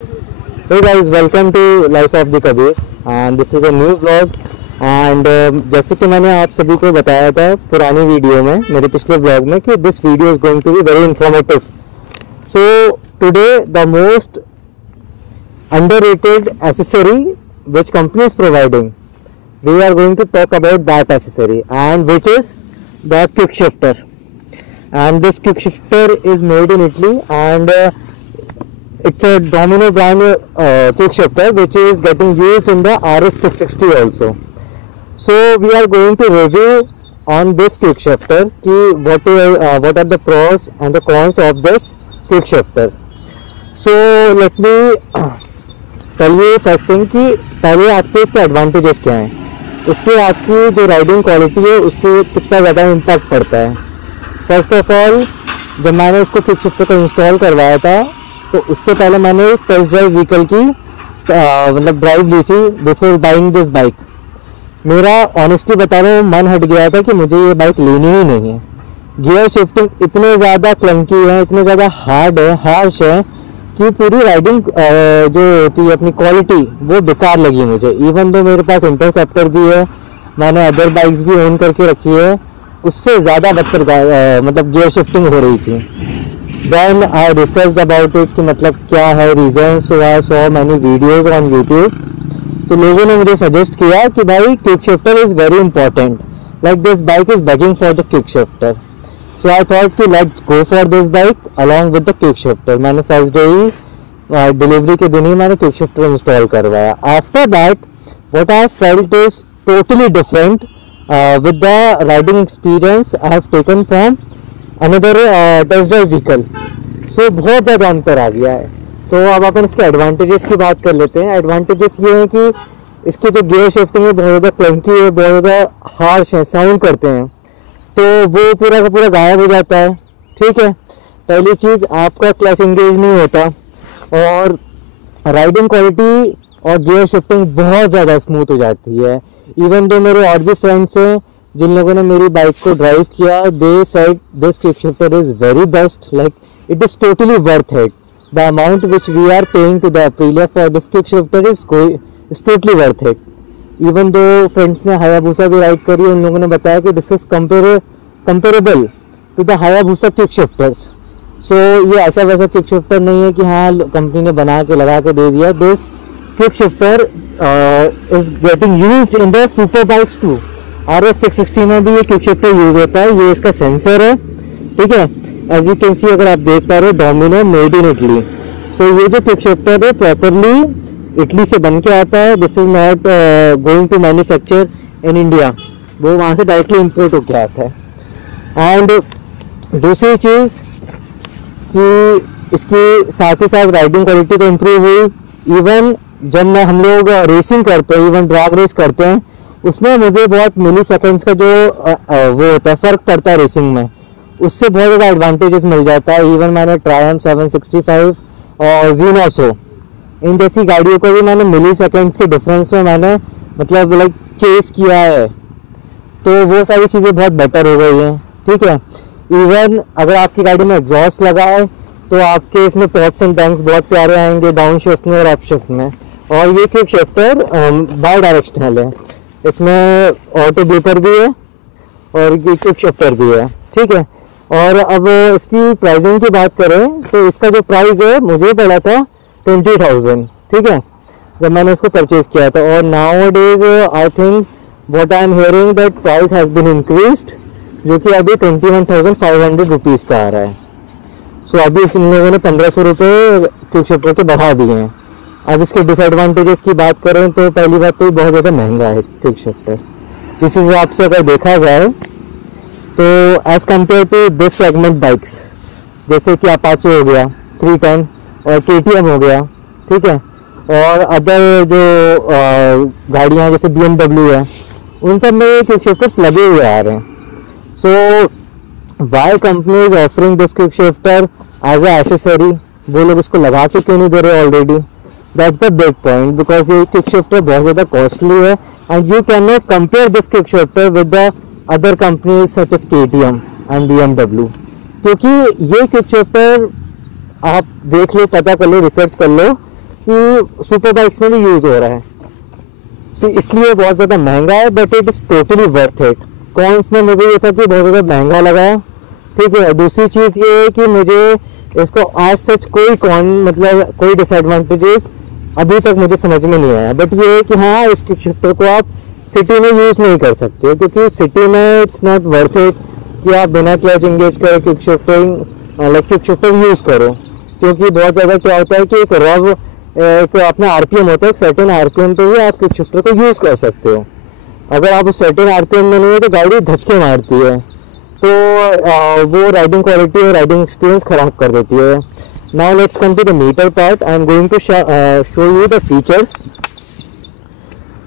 Hey guys, welcome to Life of the Kabir and this is a new vlog and जैसे कि मैंने आप सभी को बताया था पुरानी वीडियो में, मेरे पिछले व्लॉग में, कि this video is going to be very informative. So today the most underrated accessory which company is providing, we are going to talk about that accessory, and which is the quick shifter. And this quick shifter is made in Italy, and it's a Domino brand quick shifter which is getting used in the RS660 also. So we are going to review on this quick shifter ki what are the pros and the cons of this quick shifter. So let me tell you first thing कि पहले आपके इसके advantages क्या हैं, इससे आपकी जो riding quality है उससे कितना ज़्यादा इम्पैक्ट पड़ता है. फर्स्ट ऑफ ऑल, जब मैंने इसको क्विक शिफ्टर को इंस्टॉल करवाया था तो उससे पहले मैंने एक टेस्ट ड्राइव व्हीकल की मतलब ड्राइव ली थी बिफोर बाइंग दिस बाइक. मेरा ऑनेस्टली बता रहा हूँ, मन हट गया था कि मुझे ये बाइक लेनी ही नहीं है. गियर शिफ्टिंग इतने ज़्यादा क्लंकी है, इतने ज़्यादा हार्ड है, हार्श है कि पूरी राइडिंग जो होती है अपनी क्वालिटी वो बेकार लगी मुझे. इवन तो मेरे पास इंटरसेप्टर भी है, मैंने अदर बाइक्स भी ओन करके रखी है, उससे ज़्यादा बदतर मतलब गियर शिफ्टिंग हो रही थी. Then I research about it कि मतलब क्या है reason. So I saw many videos on YouTube. तो लोगों ने मुझे सजेस्ट किया कि भाई quick shifter is very important, like this bike is begging for the quick shifter. So I thought कि let's go for this bike along with the quick shifter. मैंने first day ही डिलीवरी के दिन ही मैंने क्विक शिफ्टर इंस्टॉल करवाया. After that what I felt is totally different with the riding experience I have taken from another test drive vehicle. So बहुत ज़्यादा अंतर आ गया है. तो अब अपन इसके एडवांटेजेस की बात कर लेते हैं. एडवांटेजेस ये हैं कि इसकी जो गियर शिफ्टिंग है बहुत ज़्यादा क्लंकी है, बहुत ज़्यादा हार्श है, साउंड करते हैं, तो वो पूरा का पूरा गायब हो जाता है. ठीक है, पहली चीज़ आपका क्लच इंगेज नहीं होता, और राइडिंग क्वालिटी और गियर शिफ्टिंग बहुत ज़्यादा स्मूथ हो जाती है. इवन तो मेरे और भी फ्रेंड्स हैं जिन लोगों ने मेरी बाइक को ड्राइव किया, they said this quick shifter is very best, like it is totally worth it. The amount which we are paying to the Aprilia for this quick shifter is totally worth it. Even दो friends ने Hayabusa भी ride करी, उन लोगों ने बताया कि this is comparable to the Hayabusa quick shifters. So ये ऐसा वैसा क्विक शिफ्टर नहीं है कि हाँ कंपनी ने बना के लगा के दे दिया. This quick shifter is getting used in the super bikes too. RS660 में भी ये क्विक शिफ्टर यूज होता है. ये इसका सेंसर है, ठीक है. एज यू कैन सी, अगर आप देख पा रहे हो, Domino made in Italy. So ये जो क्विक शिफ्टर है प्रॉपरली इटली से बन के आता है. This is not going to manufacture in India, वो वहाँ से डायरेक्टली इम्पोर्ट होकर आता है. एंड दूसरी चीज़ कि इसकी साथ ही साथ राइडिंग क्वालिटी तो इम्प्रूव हुई. इवन जब हम लोग रेसिंग करते हैं, इवन ड्रैग रेस करते हैं, उसमें मुझे बहुत मिली सेकेंड्स का जो वो होता है फ़र्क पड़ता है रेसिंग में, उससे बहुत ज़्यादा एडवांटेजेस मिल जाता है. इवन मैंने ट्रायम्फ 765 और ज़ीनोसो, इन जैसी गाड़ियों को भी मैंने मिली सेकेंड्स के डिफरेंस में मैंने मतलब लाइक चेस किया है, तो वो सारी चीज़ें बहुत बेटर हो गई हैं. ठीक है, इवन अगर आपकी गाड़ी में एग्जॉस्ट लगा है तो आपके इसमें पॉप्स एंड बैंक्स बहुत प्यारे आएंगे डाउन शिफ्ट में और अप शिफ्ट में. और ये क्विक शिफ्टर बाई डायरेक्शनल है, इसमें ऑटो ब्लूपर भी है और ये क्विक शिफ्टर भी है. ठीक है, और अब इसकी प्राइसिंग की बात करें तो इसका जो प्राइस है मुझे पड़ा था 20,000. ठीक है, जब मैंने इसको परचेज किया था. और nowadays I think what I am hearing that price has been increased, जो कि अभी 21,500 रुपीज़ का आ रहा है. सो अभी इन लोगों ने 1,500 रुपये क्विक शिफ्टर के बढ़ा दिए हैं. अब इसके डिसएडवांटेजेस की बात करें तो पहली बात तो ये बहुत ज़्यादा महंगा है क्विक शिफ्टर. जिस हिसाब से अगर देखा जाए तो as compare to this segment bikes, जैसे कि अपाचे हो गया 310 और KTM हो गया, ठीक है, और अदर जो गाड़ियाँ जैसे BMW है, उन सब में क्विक शिफ्टर्स लगे हुए आ रहे हैं. So why company is offering this quick shifter as a accessory, वो लोग इसको लगा के क्यों नहीं दे रहे already? That's the big point, because ये क्विक शिफ्टर बहुत ज़्यादा कॉस्टली है and you can not compare this quick shifter with the other companies such as KTM and BMW. क्योंकि ये क्विक शिफ्टर आप देख लो, पता कर लो, रिसर्च कर लो कि सुपर बाइक्स में भी यूज हो रहा है। सो इसलिए बहुत ज़्यादा महंगा है, but it is totally worth it. Cons में मुझे ये था कि बहुत ज़्यादा महंगा लगा, ठीक है। दूसरी चीज़ ये है कि मुझे इसको आज सच कोई मतलब कोई डिसएडवांटेजेस अभी तक मुझे समझ में नहीं आया। बट ये है कि हाँ, इस क्विक शिफ्टर को आप सिटी में यूज़ नहीं कर सकते, क्योंकि सिटी में इट्स नॉट वर्थ इट कि आप बिना क्लच एंगेज करे क्विक शिफ्टर यूज़ करो। क्योंकि बहुत ज़्यादा क्या होता है कि एक अपना आरपीएम होता है, एक सर्टेन आरपीएम पे ही आप क्विक शिफ्टर को यूज़ कर सकते हो। अगर आप उस सर्टेन आरपीएम में नहीं है तो गाड़ी धचके मारती है, तो वो राइडिंग क्वालिटी और राइडिंग एक्सपीरियंस ख़राब कर देती है। Now let's come to the meter part. I am going to show you the features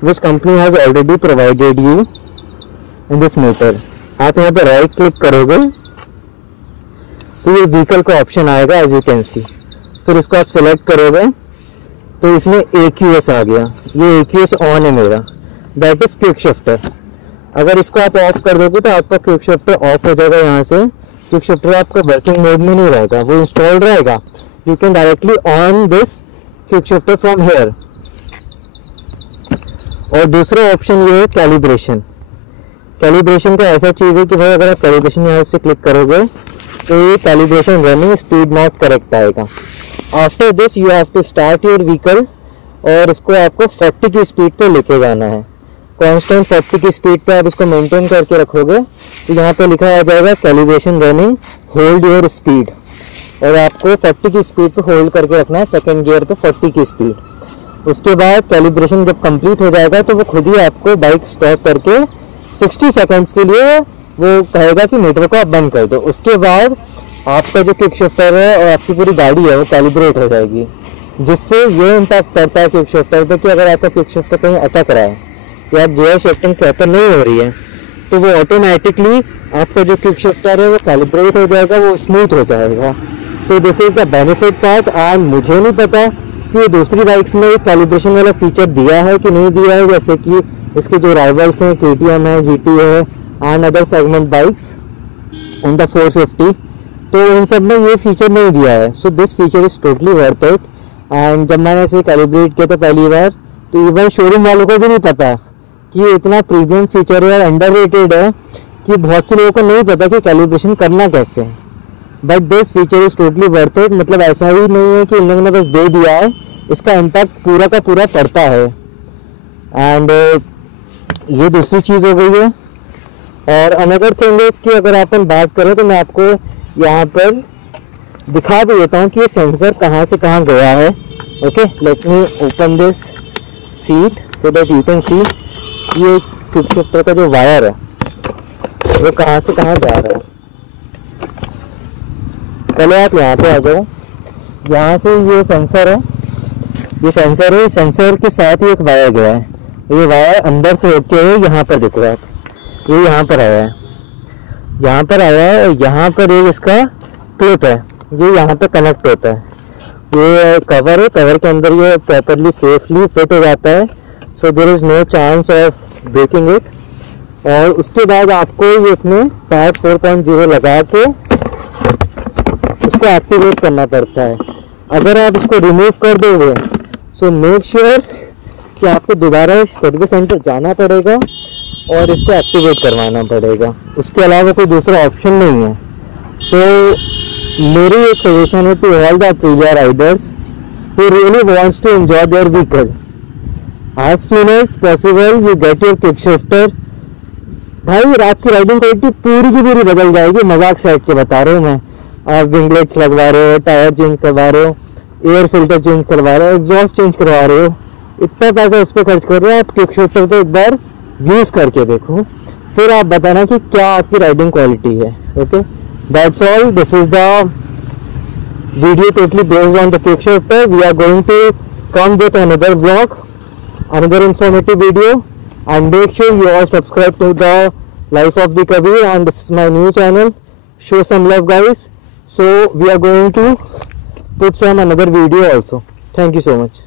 which company has already provided you in this meter. आप यहाँ पर राइट क्लिक करोगे तो ये व्हीकल का ऑप्शन आएगा, एज यू कैन सी। फिर इसको आप सिलेक्ट करोगे तो इसमें AQS आ गया। ये AQS ऑन है मेरा, दैट इज क्विक शिफ्टर। अगर इसको आप ऑफ कर दोगे तो आपका क्विक शिफ्टर ऑफ हो जाएगा। यहाँ से क्विक शिफ्टर आपका वर्किंग मोड में नहीं रहेगा, वो इंस्टॉल रहेगा। You can directly on this quick shifter from here. और दूसरा ऑप्शन ये है कैलिब्रेशन। कैलिब्रेशन का ऐसा चीज़ है कि भाई अगर आप कैलिब्रेशन यहाँ से क्लिक करोगे तो ये calibration running speed not correct आएगा। After this you have to start your vehicle और इसको आपको 40 की स्पीड पे लेके जाना है। कांस्टेंट 40 की स्पीड पे आप इसको मेंटेन करके रखोगे तो यहाँ पे लिखा आ जाएगा calibration running, hold your speed. और आपको 40 की स्पीड पे होल्ड करके रखना है, सेकंड गियर पे 40 की स्पीड। उसके बाद कैलिब्रेशन जब कंप्लीट हो जाएगा तो वो खुद ही आपको बाइक स्टॉप करके 60 सेकंड्स के लिए वो कहेगा कि मीटर को आप बंद कर दो। उसके बाद आपका जो क्विक शिफ्टर है और आपकी पूरी गाड़ी है वो कैलिब्रेट हो जाएगी, जिससे ये इम्पैक्ट करता है क्विक शिफ्टर पे कि अगर आपका क्विक शिफ्टर कहीं अटक रहा है या गियर शिफ्टिंग प्रॉपर नहीं हो रही है तो वो ऑटोमेटिकली आपका जो क्विक शिफ्टर है वो कैलिब्रेट हो जाएगा, वो स्मूथ हो जाएगा। तो this is the benefit part. And मुझे नहीं पता कि दूसरी बाइक्स में कैलिब्रेशन वाला फीचर दिया है कि नहीं दिया है, जैसे कि इसके जो राइवल्स हैं KTM है, GT है and other segment bikes in the 450, तो उन सब में ये फीचर नहीं दिया है। So this feature is totally worth it. And जब मैंने इसे कैलिब्रेट किया था पहली बार तो इवन शोरूम वालों को भी नहीं पता कि ये इतना प्रीमियम फीचर है और अंडररेटेड है कि बहुत से लोगों को नहीं पता कि कैलिब्रेशन करना कैसे है। But this feature is totally worth it. मतलब ऐसा ही नहीं है कि इन लोगों ने बस दे दिया है, इसका इम्पैक्ट पूरा का पूरा पड़ता है। एंड ये दूसरी चीज़ हो गई है। और अनदर थिंग इज कि अगर अपन बात करें तो मैं आपको यहाँ पर दिखा भी देता हूँ कि ये सेंसर कहाँ से कहाँ गया है। Okay, let me open this seat so that you can see ये क्विक शिफ्टर का जो वायर है वो कहाँ से कहाँ जा रहा है। पहले आप यहाँ पे आ जाओ। यहाँ से ये सेंसर है, ये सेंसर है, सेंसर के साथ ही एक वायर गया है। ये वायर अंदर से होके हुए यहाँ पर दिख रहा है, ये यहाँ पर आया है, यहाँ पर आया है। और यहाँ पर एक इसका क्लिप है, ये यहाँ पे कनेक्ट होता है। ये कवर है, कवर के अंदर ये प्रॉपरली सेफली फिट हो जाता है। So there is no chance of breaking it. और उसके बाद आपको ये इसमें पैड 4.0 लगा के उसको एक्टिवेट करना पड़ता है। अगर आप इसको रिमूव कर दोगे सो मेक श्योर कि आपको दोबारा सर्विस सेंटर जाना पड़ेगा और इसको एक्टिवेट करवाना पड़ेगा। उसके अलावा कोई दूसरा ऑप्शन नहीं है। सो मेरी एक सजेशन है to all the Aprilia riders who really wants to enjoy their vehicle, as soon as possible you get your kick shifter। भाई रात की राइडिंग क्वालिटी पूरी की पूरी बदल जाएगी, मजाक साइड के बता रहा हूँ मैं। आप विंगलेट्स लगवा रहे हो, टायर चेंज करवा रहे हो, एयर फिल्टर चेंज करवा रहे हो, एग्जॉस्ट चेंज करवा रहे हो, इतना पैसा उस पर खर्च कर रहे हो। आप किक शिफ्टर को एक बार यूज़ करके देखो, फिर आप बताना कि क्या आपकी राइडिंग क्वालिटी है। Okay, that's all. This is the video totally based on the kick shifter. We are going to come with another vlog, another informative video, and make sure you all subscribe to the Life of the Kabir, and this is my new channel. Show some love guys. So we are going to put some another video also. Thank you so much.